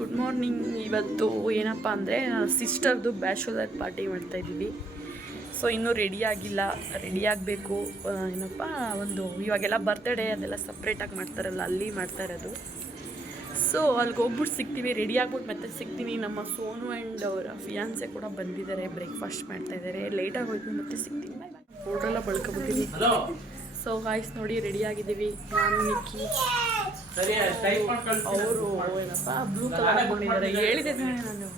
Good morning ಇವತ್ತು ಏನಪ್ಪ ಅಂದರೆ ನನ್ನ ಸಿಸ್ಟರ್ದು ಬ್ಯಾಚುಲರ್ ಪಾರ್ಟಿ ಮಾಡ್ತಾ ಇದ್ದೀವಿ. ಸೊ ಇನ್ನೂ ರೆಡಿ ಆಗಿಲ್ಲ. ರೆಡಿ ಆಗಬೇಕು. ಏನಪ್ಪ ಒಂದು ಇವಾಗೆಲ್ಲ ಬರ್ತ್ಡೇ ಅದೆಲ್ಲ ಸಪ್ರೇಟಾಗಿ ಮಾಡ್ತಾರಲ್ಲ ಅಲ್ಲಿ ಮಾಡ್ತಾ ಇರೋದು. ಸೊ ಅಲ್ಲಿಗೆ ಹೋಗ್ಬಿಟ್ಟು ಸಿಗ್ತೀವಿ. ರೆಡಿ ಆಗ್ಬಿಟ್ಟು ಮತ್ತೆ ಸಿಗ್ತೀನಿ. ನಮ್ಮ ಸೋನು ಆ್ಯಂಡ್ ಅವರ ಫಿಯಾನ್ಸೆ ಕೂಡ ಬಂದಿದ್ದಾರೆ. ಬ್ರೇಕ್ಫಾಸ್ಟ್ ಮಾಡ್ತಾ ಇದ್ದಾರೆ. ಲೇಟಾಗಿ ಹೋಯ್ತು ಮತ್ತೆ ಸಿಗ್ತೀನಿ. ಪೌಡ್ರೆಲ್ಲ ಬಳ್ಕೊಬಿಟ್ಟಿವಿ ಸೊ ಗಾಯ್ಸ್ ನೋಡಿ ರೆಡಿ ಆಗಿದ್ದೀವಿ. ನಾನು ನಿಕ್ಕಿ ಅವರು ಏನಪ್ಪ ಬ್ಲೂ ಕಲರ್ ಹಾಕೊಂಡಿದ್ದಾರೆ. ಹೇಳಿದೆ ನಾನು.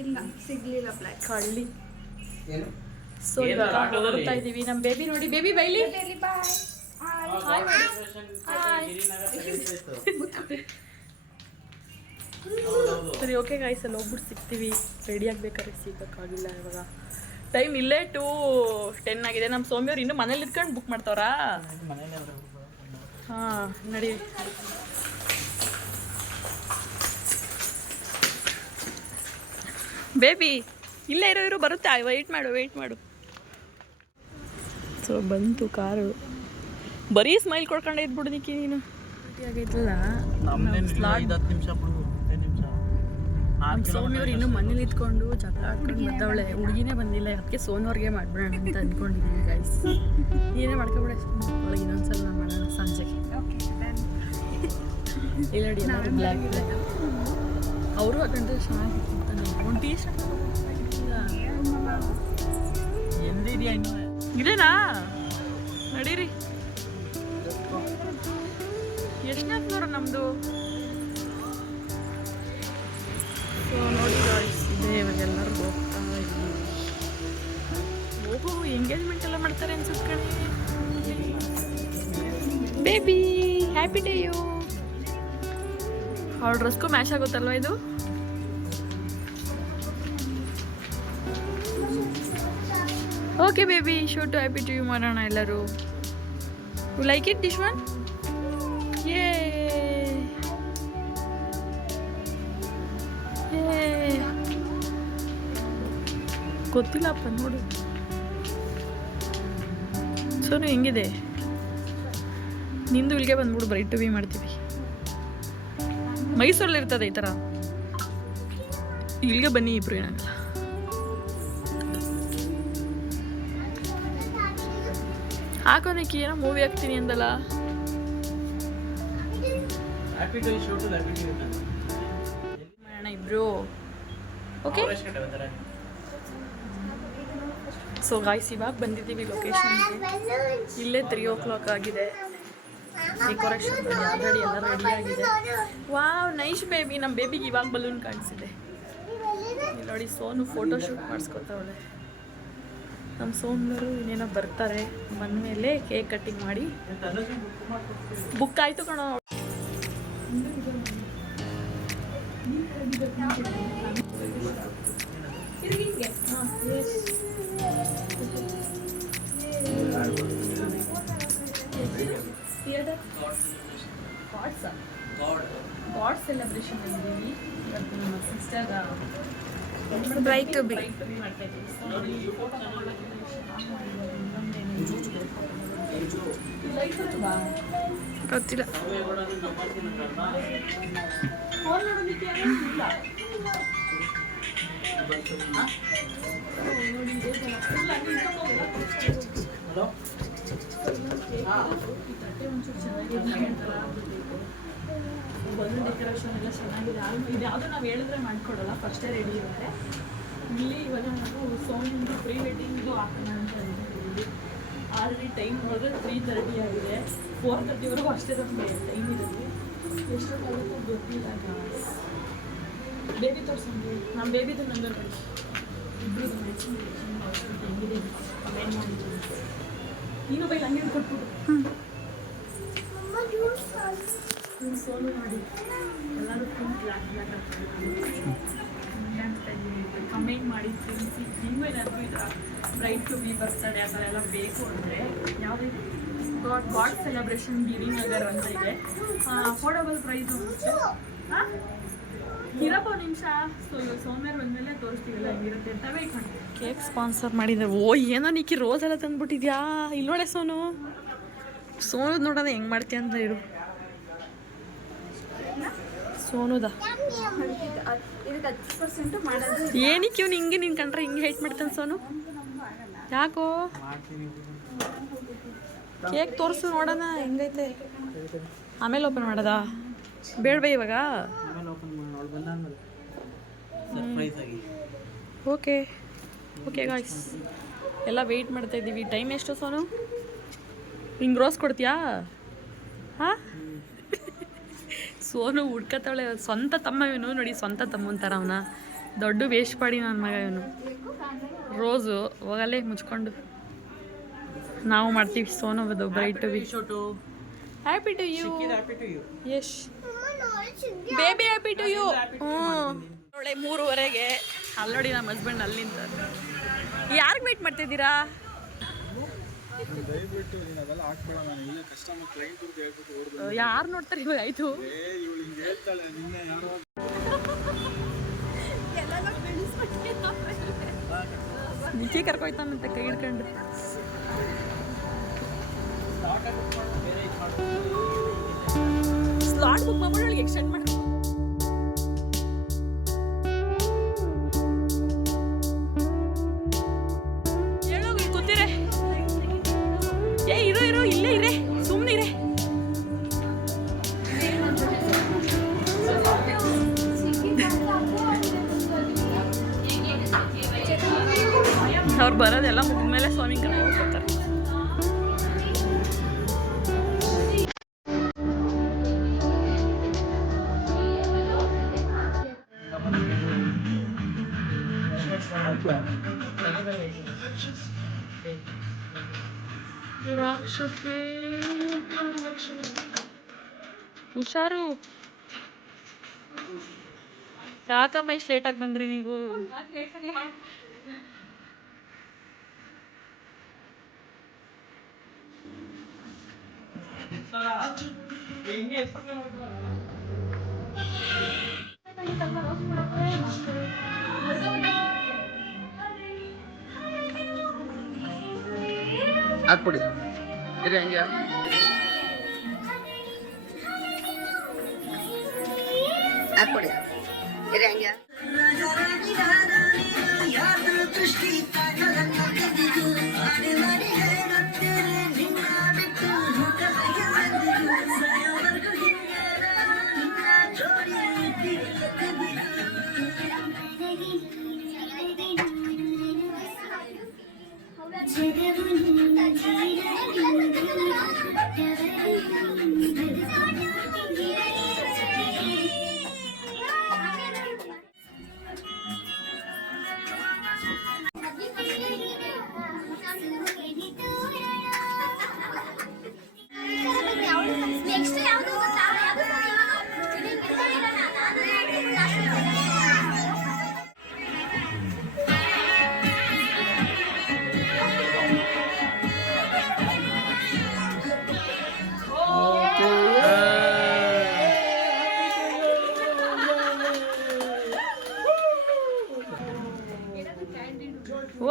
ಇಲ್ಲ ಸಿಗ್ಲಿಲ್ಲ ಬ್ಲ್ಯಾಕ್ ಕಳ್ಳಿ. ಏನು? ಸೊ ಏನು ಇವಾಗ ಆಟೋದಲ್ಲಿ? ಇದ್ದೀವಿ. ನಮ್ಮ ಬೇಬಿ ನೋಡಿ. ಬೇಬಿ ಬೈಲಿ. ಸರಿ ಓಕೆ ಗಾಯ್ಸ್ ಅಲ್ಲಿ ಹೋಗ್ಬಿಟ್ಟು ಸಿಗ್ತೀವಿ. ರೆಡಿ ಆಗ್ಬೇಕಾದ್ರೆ ಸಿಗೋಕ್ಕಾಗಿಲ್ಲ ಇವಾಗ. ಟೈಮ್ ಇಲ್ಲೇ ಟು ಟೆನ್ ಆಗಿದೆ. ನಮ್ಮ ಸೋಮ್ಯವ್ರು ಇನ್ನೂ ಮನೇಲಿ ಇಟ್ಕೊಂಡು ಬುಕ್ ಮಾಡ್ತಾವ್ರಾ? ಹಾಂ ನಡಿ. ಬೇಬಿ ಇಲ್ಲೇ ಇರೋ ಇರೋ ಬರುತ್ತೆ. ವೆಯ್ಟ್ ಮಾಡು ವೆಯ್ಟ್ ಮಾಡು. ಸೊ ಬಂತು ಕಾರು. ಬರೀ ಸ್ಮೈಲ್ ಕೊಡ್ಕೊಂಡೆ ಇದ್ಬಿಡು ನಿಕ್ಕಿ ನೀನು ಆಗೈತಲ್ಲ? ನಮ್ಮ ಇನ್ನು ಇನ್ನೂ ಮನೇಲಿ ಇದ್ಕೊಂಡು ಜಗಳ ಆಡ್ಕೊಂಡು ಬರ್ತಾವಳೆ ಹುಡುಗಿನೇ ಬಂದಿಲ್ಲ ಅದಕ್ಕೆ ಸೋನವ್ರಿಗೆ ಮಾಡ್ಬಿಡೋಣ ಅಂತ ಅಂದ್ಕೊಂಡಿದ್ದೀನಿ ಗೈಸ್ ಏನೇ ಮಾಡ್ಕೊಬಿಡ ಅವಳಿಗೆ ಇನ್ನೊಂದ್ಸಲ ನಾನು ಮಾಡೋಣ ಸಂಜೆಗೆ ಇಲ್ಲ ನೋಡಿ ಬ್ಲ್ಯಾಕ್ ಅವರು ಅದಂತ ಚೆನ್ನಾಗಿತ್ತು ಒಂದು ಟೀ ಶರ್ಟ್ ಎಂದಿದೆಯಾ ಇನ್ನು? ಇದೇನಾ? ನಡೀರಿ. ಎಷ್ಟನೇ ಫ್ಲೋರ್ ನಮ್ಮದು ಇವಾಗ ಹೋಗ್ತಾ ಎಂಗೇಜ್ಮೆಂಟ್ ಎಲ್ಲ ಮಾಡ್ತಾರೆ ಅನ್ಸುತ್ತೆ ಕಣೆ. ಬೇಬಿ ಹ್ಯಾಪಿ ಡೇ ಯು ಅವ್ರ ಡ್ರೆಸ್ಗೂ ಮ್ಯಾಚ್ ಆಗುತ್ತಲ್ವ ಇದು? Okay baby shoot happy to you ಮಾಡೋಣ ಎಲ್ಲರೂ. You like it this one ಗೊತ್ತಿಲ್ಲಪ್ಪ ನೋಡು. ಸೋನು ಹೆಂಗಿದೆ? ನಿಂದು ಇಲ್ಲಿಗೆ ಬಂದ್ಬಿಡು ಬರೀ ಟು ಬಿ ಮಾಡ್ತೀವಿ. ಮೈಸೂರಲ್ಲಿ ಇರ್ತದೆ ಈ ಥರ. ಇಲ್ಲಿಗೆ ಬನ್ನಿ ಇಬ್ರು ಏನಾಗಲ್ಲ. ಹಾಕೋನಕ್ಕೆ ಏನೋ ಮೂವಿ ಹಾಕ್ತೀನಿ ಅಂದಲ್ಲ. ಮಾಡೋಣ ಇಬ್ರು? ಓಕೆ ಸೊ ಗಾಯ್ಸ್ ಇವಾಗ ಬಂದಿದ್ದೀವಿ ಲೊಕೇಶನ್ಗೆ ಇಲ್ಲೇ ತ್ರೀ ಓ ಕ್ಲಾಕ್ ಆಗಿದೆ ಡೆಕೋರೇಷನ್ ಆಲ್ರೆಡಿ ಎಲ್ಲ ರೆಡಿ ಆಗಿದೆ. ವಾವ್ ನೈಶ್ ಬೇಬಿ ನಮ್ಮ ಬೇಬಿಗೆ ಇವಾಗ ಬಲೂನ್ ಕಾಣಿಸಿದೆ. ನೋಡಿ, ಸೋನು ಫೋಟೋ ಶೂಟ್ ಮಾಡಿಸ್ಕೊತಾವಳೆ. ನಮ್ಮ ಸೋಮ್ನವರು ಇನ್ನೇನೋ ಬರ್ತಾರೆ. ಬಂದಮೇಲೆ ಕೇಕ್ ಕಟ್ಟಿಂಗ್ ಮಾಡಿ. ಬುಕ್ ಆಯಿತು ಕಣೋ. ಗಾಡ್ ಸೆಲೆಬ್ರೇಷನ್ ಇದ್ದೀವಿ ಇವತ್ತು ನಮ್ಮ ಸಿಸ್ಟರ್ Bride to be. ಗೊತ್ತಿಲ್ಲ. ಹಲೋ ಬಲೂನ್ ಡೆಕೋರೇಷನ್ ಎಲ್ಲ ಚೆನ್ನಾಗಿದೆ. ಆಲ್ಮೋ ಯಾವುದೋ ನಾವು ಹೇಳಿದ್ರೆ ಮಾಡ್ಕೊಡಲ್ಲ ಫಸ್ಟೇ ರೆಡಿ ಇರುತ್ತೆ ಇಲ್ಲಿ ಇವಾಗ ನಾವು ಸೋನಿಂದು ಪ್ರೀ ವೆಡ್ಡಿಂಗು ಹಾಕೋಣ ಅಂತ ಅಂದ್ಕೊಂಡಿದ್ದೀವಿ ಆಲ್ರೆಡಿ ಟೈಮ್ ನೋಡಿದ್ರೆ ತ್ರೀ ತರ್ಟಿ ಆಗಿದೆ. ಫೋರ್ ತರ್ಟಿವರೆಗೂ ಅಷ್ಟೇ ನಮಗೆ ಟೈಮ್ ಇರುತ್ತೆ. ಎಷ್ಟೊತ್ತಾಗುತ್ತೋ ಗೊತ್ತಿಲ್ಲ ಬೇಬಿ ತೋರಿಸ್ಕೊಂಡು ನಮ್ಮ ಬೇಬಿದು ನಂಬರ್ ನೋಡಿ ಇಬ್ಬರದು ಮ್ಯಾಚಿಂಗ್ ಹೆಂಗಿದೆ ನೀನು ಬೈಲ್ ಹಂಗೆ ಕೊಟ್ಬಿಟ್ಟು ಫುಲ್ ಸೋಲು ಮಾಡಿ. ಎಲ್ಲರೂ ಫುಲ್ ಬ್ಲ್ಯಾಕ್ ಬ್ಲ್ಯಾಕ್ ಕಮೆಂಟ್ ಮಾಡಿ ತಿಳಿಸಿ ನಿಮಗೂ ಏನಾದರೂ ಈ ಥರ ಬ್ರೈಟ್ ಟು ಬಿ ಬರ್ತಡೆ ಆ ಥರ ಎಲ್ಲ ಬೇಕು ಅಂದರೆ ಯಾವುದೇ ಗಾಡ್ ಗಾಡ್ ಸೆಲೆಬ್ರೇಷನ್ ಗಿರಿನಗರ್ ಅಂತ ಇದೆ. ಅಫೋರ್ಡಬಲ್ ಪ್ರೈಸು ಹಾಂ ಇರಪ್ಪ ಒಂದು ನಿಮಿಷ. ಸೊ ಸೋಮವಾರ ಬಂದಮೇಲೆ ತೋರಿಸ್ತೀವಲ್ಲ ಹೆಂಗಿರುತ್ತೆ ಅಂತ. ಬೇಕು ಕೇಕ್ ಸ್ಪಾನ್ಸರ್ ಮಾಡಿದ್ದಾರೆ ಓ ಏನೋ ನಿಕ್ಕಿ ರೋಸ್ ಎಲ್ಲ ತಂದ್ಬಿಟ್ಟಿದ್ಯಾ? ಇಲ್ಲಿ ನೋಡೆ ಸೋನು. ಸೋನು ನೋಡೋಣ ಹೆಂಗೆ ಮಾಡ್ತೀಯ ಅಂತ ಇರು ಸೋನುದ. ಏನಕ್ಕೆ ಇವ್ನು ಹಿಂಗೆ ನಿನ್ ಕಂಡ್ರೆ ಹಿಂಗೆ ಹೇಟ್ ಮಾಡ್ತಾನೆ ಸೋನು? ಯಾಕೋ? ಕೇಕ್ ತೋರಿಸು ನೋಡೋಣ, ಹೆಂಗೈತೆ? ಆಮೇಲೆ ಓಪನ್ ಮಾಡೋದಾ? ಬೇಡವಾ ಇವಾಗ? ಓಕೆ. ಓಕೆ ಗಾಯ್ಸ್ ಎಲ್ಲ ವೆಯ್ಟ್ ಮಾಡ್ತಾ ಇದ್ದೀವಿ. ಟೈಮ್ ಎಷ್ಟು ಸೋನು? ಹಿಂಗೆ ರೋಸ್ ಕೊಡ್ತೀಯಾ? ಹಾಂ? ಸೋನು ಹುಡ್ಕತ್ತಾಳೆ ಸ್ವಂತ ತಮ್ಮ ಇವನು. ನೋಡಿ ಸ್ವಂತ ತಮ್ಮ ಅಂತಾರ ಅವನ. ದೊಡ್ಡ ವೇಷಪಾಡಿ ನನ್ನ ಮಗ ಇವನು. ರೋಸು ಹೋಗಲ್ಲೇ ಮುಚ್ಕೊಂಡು. ನಾವು ಮಾಡ್ತೀವಿ. Sonu bride to be shot happy to you Yash baby happy to you ಹ್ಞೂ ಮೂರುವರೆಗೆ ಅಲ್ಲಿ ನೋಡಿ ನಮ್ಮ ಹಸ್ಬೆಂಡ್ ಅಲ್ಲಿಂದ ಯಾರಿಗೆ ವೇಟ್ ಮಾಡ್ತಿದ್ದೀರಾ? ದಯವಿಟ್ಟು ನೀನು ಅದೆಲ್ಲ ಹಾಕ್ಬೇಡ ನಾನು ಇಲ್ಲ ಕಸ್ಟಮರ್ ಕ್ಲೈಂಟ್ ಅಂತ ಹೇಳ್ಬಿಟ್ಟು ಹೊಡ್ದು ಯಾರು ನೋಡ್ತಾರೆ ಇವಾಗ ಆಯ್ತು ಏ ಇವಳು ಹಿಂಗೆ ಹೇಳ್ತಾಳೆ ನಿನ್ನೆ ಯಾರೋ ನಿಕ್ಕಿ ಕರ್ಕೊಯ್ತಾನಂತೆ ಕೈ ಹಿಡ್ಕೊಂಡು ಸ್ಲಾಟ್ ಬುಕ್ ಮಾಡ್ಬಿಟ್ಟು ಎಕ್ಸ್ಟೆಂಡ್ ಮಾಡಿ. ಅವ್ರು ಬರೋದೆಲ್ಲ ಮುಗಿದ್ಮೇಲೆ ಸ್ವಾಮಿ ಕಡೆ ಹೋಗ್ತಾರೆ ಹುಷಾರು. ಯಾಕಮ್ಮ ಇಷ್ಟು ಲೇಟಾಗಿ ಬಂದ್ರಿ ನೀವು. ಹಾಕ್ಬಿಡಿ ಇರಿ ಹಂಗೆ ಹಾಕ್ಕೊಡಿ ಇರಿ ಹಂಗೆ ನೆಕ್ಸ್ಟ್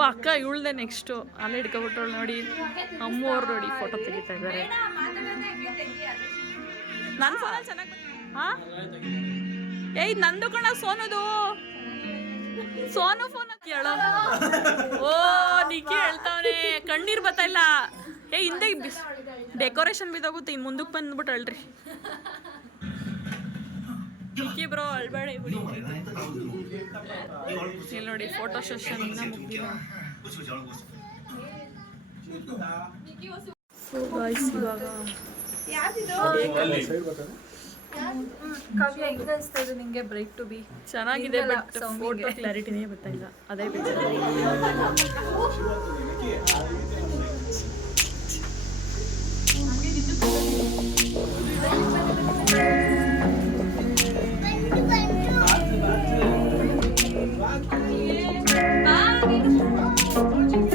ಅಕ್ಕ ಇವಳ್ದೆ ನೆಕ್ಸ್ಟು ಅಲ್ಲಿ ಇಟ್ಕೊಬಿಟ್ಟವಳು ನೋಡಿ. ಅಮ್ಮವ್ರು ನೋಡಿ ಫೋಟೋ ತೆಗಿತಾ ಇದ್ದಾರೆ ನನ್ನ ಫೋನಲ್ಲಿ ಚೆನ್ನಾಗಿ ಏಯ್, ನಂದು ಕಣ ಸೋನುದು. ಸೋನು ಫೋನ್ ಹೇಳೋ. ಓ ನಿಕ್ಕಿ ಹೇಳ್ತಾವನೆ. ಕಣ್ಣೀರ್ ಇಲ್ಲ. ಏ ಹಿಂದೆ ಡೆಕೋರೇಷನ್ ಬಿದ್ದೋಗುತ್ತೆ, ಇನ್ ಮುಂದಕ್ಕೆ ಬಂದ್ಬಿಟ್ಟು ಅಳ್ರಿ ಕಿಬ್ರೋ ಅಳ್ಬೇಡ ಇಲ್ಲಿ ನೋಡಿ ಫೋಟೋ ಸೆಷನ್ ಸೊ ಗಾಯ್ಸ್ ಇವಾಗ ಕಾವ್ಯ ಹೆಂಗ ಅನಿಸ್ತಾ ಇದೆ ನಿಂಗೆ ಬ್ರೈಟ್ ಟು ಬಿ ಚೆನ್ನಾಗಿದೆ ಬಟ್ ಫೋಟೋ ಕ್ಲಾರಿಟಿನೇ ಬರ್ತಾ ಇಲ್ಲ ಅದೇ ಬೇಜಾರು 아, 마음이 어,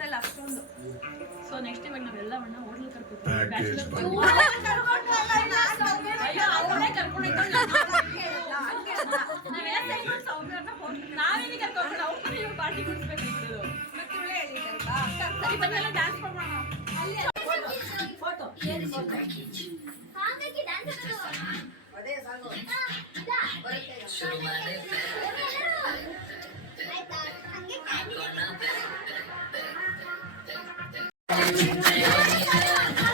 ಇಲ್ಲ ಅಷ್ಟೊಂದು. ಸೊ ನೆಕ್ಸ್ಟ್ ಇವಾಗ ನಾವೆಲ್ಲ ಅಣ್ಣ ಹೋಟ್ಲ್ ಕರ್ಕೊಂಡು ಕರ್ಕೊಂಡು ಅವ್ರು ಪಾರ್ಟಿ ಸರಿ ಬಂದೆಲ್ಲ ಡ್ಯಾನ್ಸ್ ಮಾಡೋಣ. ಹಾಗಾಗಿ ಡ್ಯಾನ್ಸ್ ಅದೇ ಸಾಂಗು I'm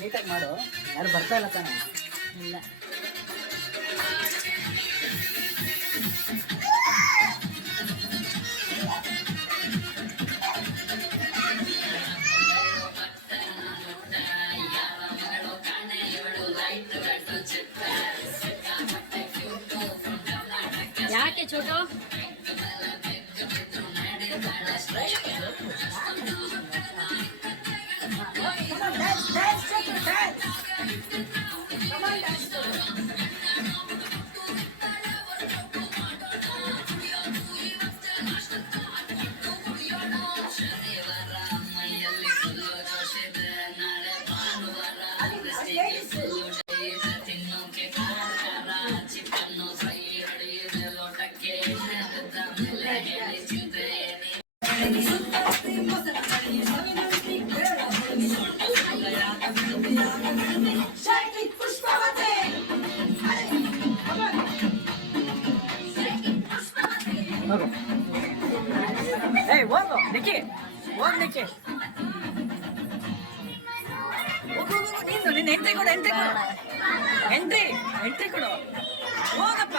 ನೀಟಾಗಿ ಮಾಡು. ಯಾರು ಬರ್ತಾ ಇಲ್ಲ ತಾನೆ? ಇಲ್ಲ. ಯಾಕೆ ಚೋಟು ಏಯ್ ಹೋಗು ನಿನ್ನ ಎಂಟ್ರಿ ಕೊಡು ಎಂಟ್ರಿ ಕೊಡು. ಎಂಟ್ರಿ ಎಂಟ್ರಿ ಕೊಡು. ಹೋಗಪ್ಪ.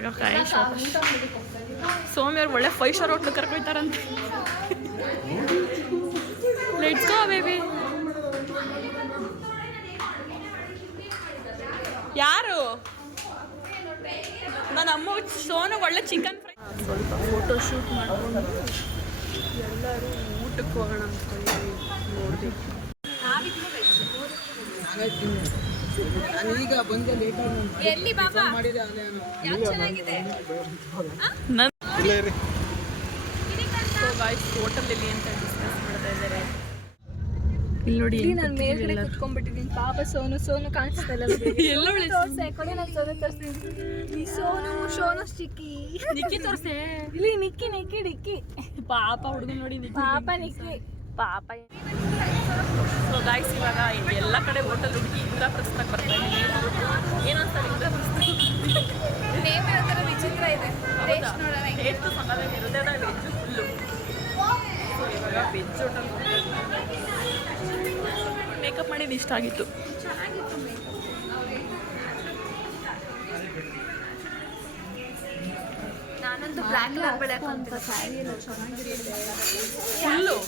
ಇವಾಗ ಕಾಯಿ ಶಾಪ್ ಸೋಮಿ ಅವ್ರು ಒಳ್ಳೆ ಫೈವ್ ಸ್ಟಾರ್ ಹೋಟ್ಲು ಕರ್ಕೊಯ್ತಾರಂತೆ. ಲೆಟ್ಸ್ ಗೋ ಬೇಬಿ ಯಾರು? ನನ್ನ ಅಮ್ಮ ಸೋನು ಒಳ್ಳೆ ಚಿಕನ್ ಫ್ರೈ ಸ್ವಲ್ಪ ಫೋಟೋ ಶೂಟ್ ಮಾಡ್ಕೊಂಡು ಎಲ್ಲರೂ ಊಟಕ್ಕೆ ಹೋಗೋಣ ಅಂತ ನೋಡ್ಬೇಕು. ನಾನು ಈಗ ಬಂದೆ ಲೇಟ್ ಎಲ್ಲಿ ಬಾಬಾ? ಮಾಡಿದೆ ಅಲ್ಲೇ ಯಾವ್ದು ಚೆನ್ನಾಗಿದೆ? ಸೊ ಗಾಯ್ಸ್ ಅಂತ ಡಿಸ್ಕಸ್ ಮಾಡ್ತಾ ಇದ್ದಾರೆ? ಇಲ್ಲಿ ನೋಡಿ ನಾನು ಮೇಲ್ಗಡೆ ಕುತ್ಕೊಂಡ್ಬಿಟ್ಟಿದ್ದೀನಿ. ಪಾಪ ಸೋನು ಸೋನು ಕಾಣಿಸ್ತಾ ಇಲ್ಲ ಎಲ್ಲೋಳೆ ತೋರ್ಸೆ ಕೊಡಿ ನಾನು ಸೋನು ತೋರಿಸ್ತೀನಿ. ಸೋನು ಸೋನು ಚಿಕ್ಕಿ ನಿಕ್ಕಿ ತೋರ್ಸೆ. ಇಲ್ಲಿ ನಿಕ್ಕಿ ನಿಕ್ಕಿ ನಿಕ್ಕಿ. ಪಾಪ ಹುಡುಗ ನೋಡಿ ನಿಕ್ಕಿ. ಪಾಪ ನಿಕ್ಕಿ ಪಾಪ. ಸೊ ಗಾಯ್ಸ್ ಇವಾಗ ಎಲ್ಲ ಕಡೆ ಹೋಟೆಲ್ ಹುಡುಗಿ ಇಂದ್ರಪ್ರಸ್ಥಕ್ಕೆ ಬರ್ತಾ ಇದ್ದೀನಿ. ಏನಂತಾರೆ ಇಂದ್ರಪ್ರಸ್ಥ ನೇಮ್ ಒಂಥರ ವಿಚಿತ್ರ ಇದೆ. ಟೇಸ್ಟ್ ಸಮಾಧಾನ ಇರೋದೇ ವೆಜ್ ಫುಲ್ಲು ಸೊ ಇವಾಗ ವೆಜ್ ಹೋಟೆಲ್ ಮೇಕಪ್ ಮಾಡಿದ್ದು ಇಷ್ಟ ಆಗಿತ್ತು. ನಾನಂತೂ ಬ್ಲ್ಯಾಕ್ ಕಲರ್ ಅಂತ ಸ್ಯಾರಿ ಎಲ್ಲ ಚೆನ್ನಾಗಿರುತ್ತೆ ಫುಲ್ಲು ಏನು ಹಾಕಿಸ್ಕೊಂತ ಸ್ಯಾರಿ ಹಾಕಿಸ್ಕೊಂತ ಹಾಂ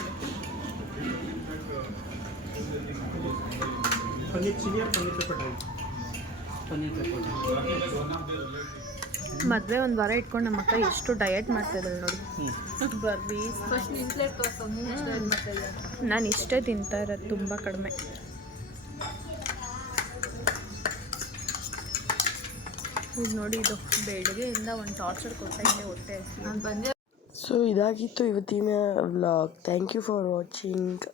ಮದುವೆ ಒಂದು ವಾರ ಇಟ್ಕೊಂಡು ನಮ್ಮ ಅಕ್ಕ ಎಷ್ಟು ಡಯಟ್ ಮಾಡ್ತಾ ಇದ್ದಾಳೆ ನೋಡಿ ನಿನ್ ಇಷ್ಟೇ ತಿಂತಾ ಇರೋದು ತುಂಬ ಕಡಿಮೆ. ಇದು ನೋಡಿ ಇದು ಬೆಳಗ್ಗೆಯಿಂದ ಒಂದು ಟಾರ್ಚರ್ ಕೊಡ್ತಾ ಇದೆ ಹೊಟ್ಟೆ. ನಾನು ಬಂದೆ ಸೊ ಇದಾಗಿತ್ತು ಇವತ್ತಿನ vlog thank you for watching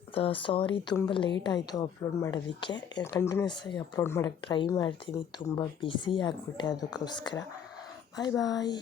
sorry ತುಂಬ ಲೇಟ್ ಆಯಿತು ಅಪ್ಲೋಡ್ ಮಾಡೋದಕ್ಕೆ. ಕಂಟಿನ್ಯೂಸ್ ಆಗಿ ಅಪ್ಲೋಡ್ ಮಾಡೋಕ್ಕೆ ಟ್ರೈ ಮಾಡ್ತೀನಿ. ತುಂಬ ಬ್ಯುಸಿ ಆಗಿಬಿಟ್ಟೆ ಅದಕ್ಕೋಸ್ಕರ. ಬಾಯ್ ಬಾಯ್